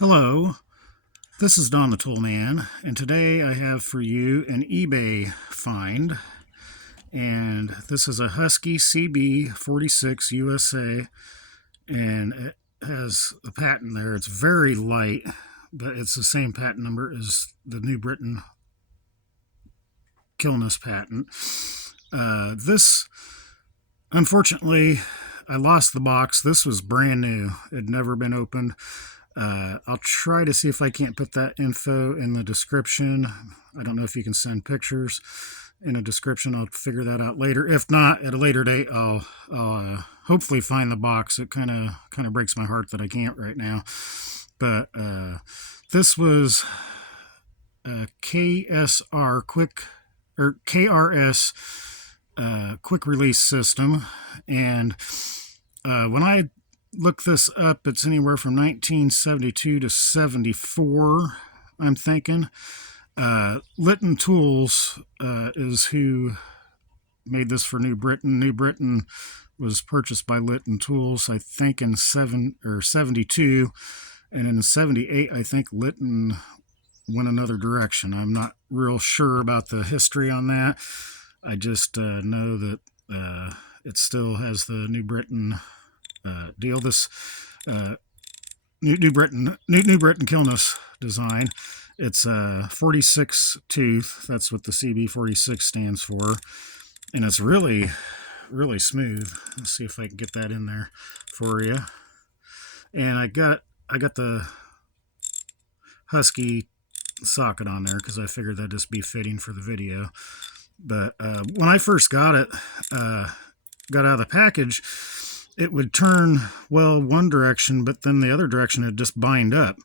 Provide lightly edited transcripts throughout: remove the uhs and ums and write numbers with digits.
Hello, this is Don the Tool Man, and today I have for you an eBay find. And this is a Husky CB 46 USA, and it has a patent there. It's very light, but it's the same patent number as the New Britain Killness patent. This, unfortunately, I lost the box. This was brand new, it had never been opened. I'll try to see if I can't put that info in the description. I don't know if you can send pictures in a description. I'll figure that out later. If not, at a later date, I'll hopefully find the box. It kind of breaks my heart that I can't right now. But this was a KRS quick release system, and when I look this up, it's anywhere from 1972 to 74, I'm thinking. Litton Tools is who made this for New Britain. New Britain was purchased by Litton Tools, I think, in 72, and in 78, I think Litton went another direction. I'm not real sure about the history on that. I just know that it still has the New Britain deal. This New Britain Killness design. It's a 46 tooth. That's what the CB 46 stands for, and it's really smooth. Let's see if I can get that in there for you. And I got the Husky socket on there because I figured that'd just be fitting for the video. But when I first got it, got out of the package, it would turn, well, one direction, but then the other direction would just bind up.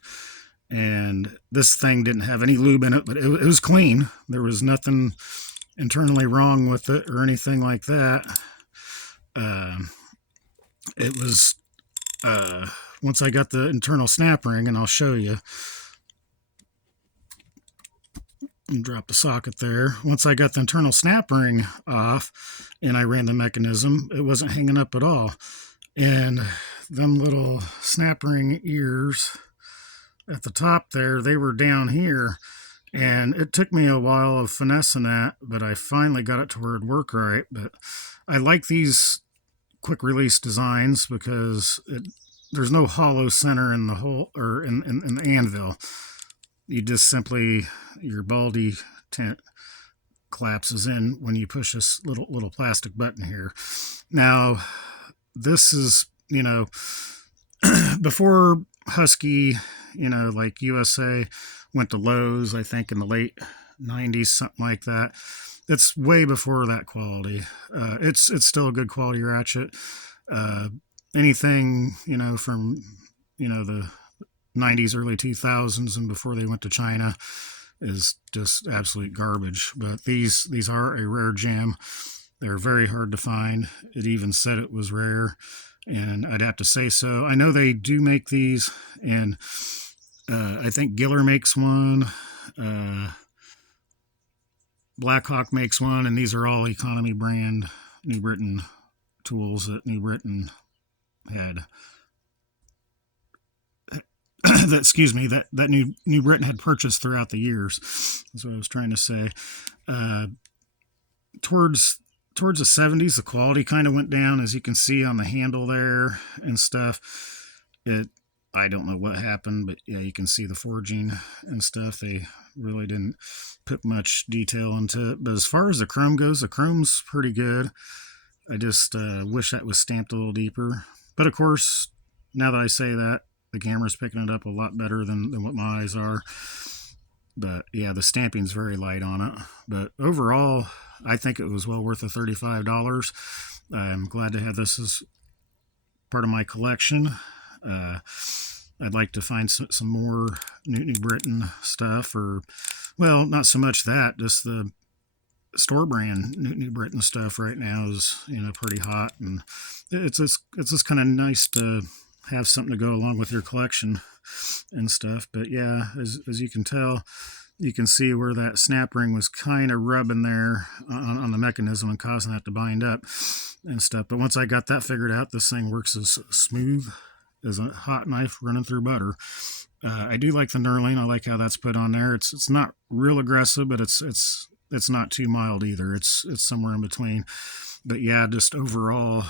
And this thing didn't have any lube in it, but it was clean. There was nothing internally wrong with it or anything like that. It was, once I got the internal snap ring, and I'll show you, and drop the socket there. Once I got the internal snap ring off and I ran the mechanism, it wasn't hanging up at all. And them little snap ring ears at the top there, they were down here. And it took me a while of finessing that, but I finally got it to where it'd work right. But I like these quick release designs because there's no hollow center in the hole, or in the anvil. You just simply, your baldy tent collapses in when you push this little plastic button here. Now, this is, before Husky, like USA went to Lowe's, I think in the late 90s, something like that. It's way before that quality. It's still a good quality ratchet. Anything, from, the 90s, early 2000s, and before they went to China is just absolute garbage. But these are a rare gem. They're very hard to find. It even said it was rare, and I'd have to say so. I know they do make these, and I think Giller makes one. Blackhawk makes one, and these are all economy brand New Britain tools that New Britain had. that New Britain had purchased throughout the years. That's what I was trying to say. Towards the 70s, the quality kind of went down, as you can see on the handle there and stuff. I don't know what happened, but yeah, you can see the forging and stuff. They really didn't put much detail into it. But as far as the chrome goes, the chrome's pretty good. I just wish that was stamped a little deeper. But of course, now that I say that, the camera's picking it up a lot better than what my eyes are. But yeah, the stamping's very light on it. But overall, I think it was well worth the $35. I'm glad to have this as part of my collection. I'd like to find some more New Britain stuff, or, well, not so much that, just the store brand New Britain stuff right now is, pretty hot, and it's just kind of nice to have something to go along with your collection and stuff. But yeah, as you can tell, you can see where that snap ring was kind of rubbing there on the mechanism and causing that to bind up and stuff. But once I got that figured out, this thing works as smooth as a hot knife running through butter. I do like the knurling. I like how that's put on there. It's not real aggressive, but it's not too mild either. It's somewhere in between. But yeah, just overall,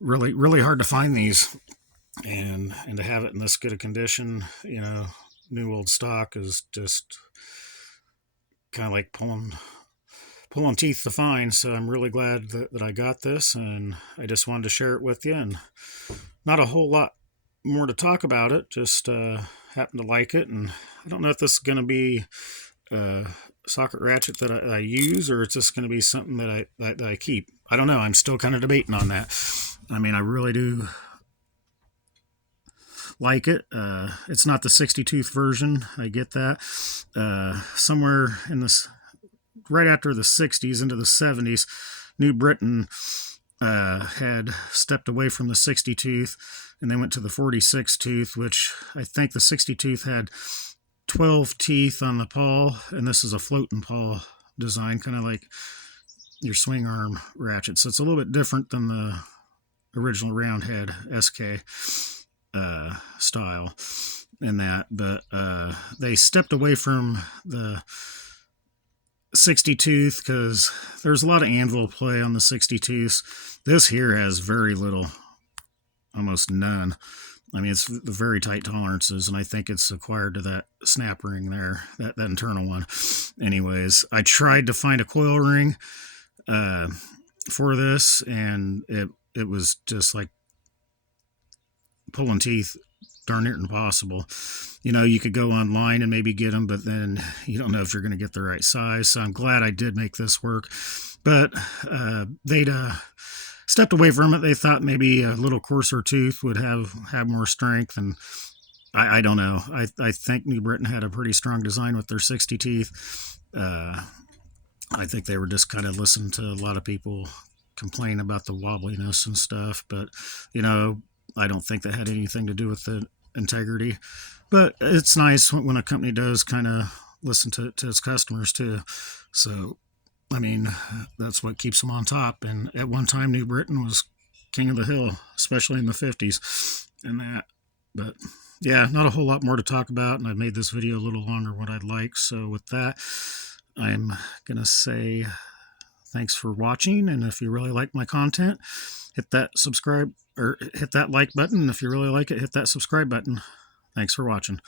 really hard to find these, and to have it in this good a condition, new old stock is just kind of like pulling teeth to find. So I'm really glad that I got this, and I just wanted to share it with you. And not a whole lot more to talk about it. Just happen to like it, and I don't know if this is going to be a socket ratchet that I use, or it's just going to be something that I keep. I don't know. I'm still kind of debating on that. I mean, I really do like it. It's not the 60 tooth version. I get that. Somewhere in this, right after the 60s into the 70s, New Britain had stepped away from the 60 tooth, and they went to the 46 tooth, which I think the 60 tooth had 12 teeth on the pawl, and this is a floating pawl design, kind of like your swing arm ratchet. So it's a little bit different than the original round head SK style in that, but they stepped away from the 60 tooth because there's a lot of anvil play on the 60 tooths. This here has very little, almost none. I mean, it's very tight tolerances, and I think it's acquired to that snap ring there, that internal one. Anyways, I tried to find a coil ring for this, and it was just like pulling teeth, darn near impossible. You could go online and maybe get them, but then you don't know if you're going to get the right size. So I'm glad I did make this work. But they'd stepped away from it. They thought maybe a little coarser tooth would have more strength, and I don't know. I think New Britain had a pretty strong design with their 60 teeth. I think they were just kind of listening to a lot of people complain about the wobbliness and stuff, but I don't think that had anything to do with the integrity. But it's nice when a company does kind of listen to its customers too. So, I mean, that's what keeps them on top. And at one time, New Britain was king of the hill, especially in the 50s and that. But yeah, not a whole lot more to talk about. And I've made this video a little longer than what I'd like. So with that, I'm going to say thanks for watching. And if you really like my content, hit that subscribe or hit that like button. If you really like it, hit that subscribe button. Thanks for watching.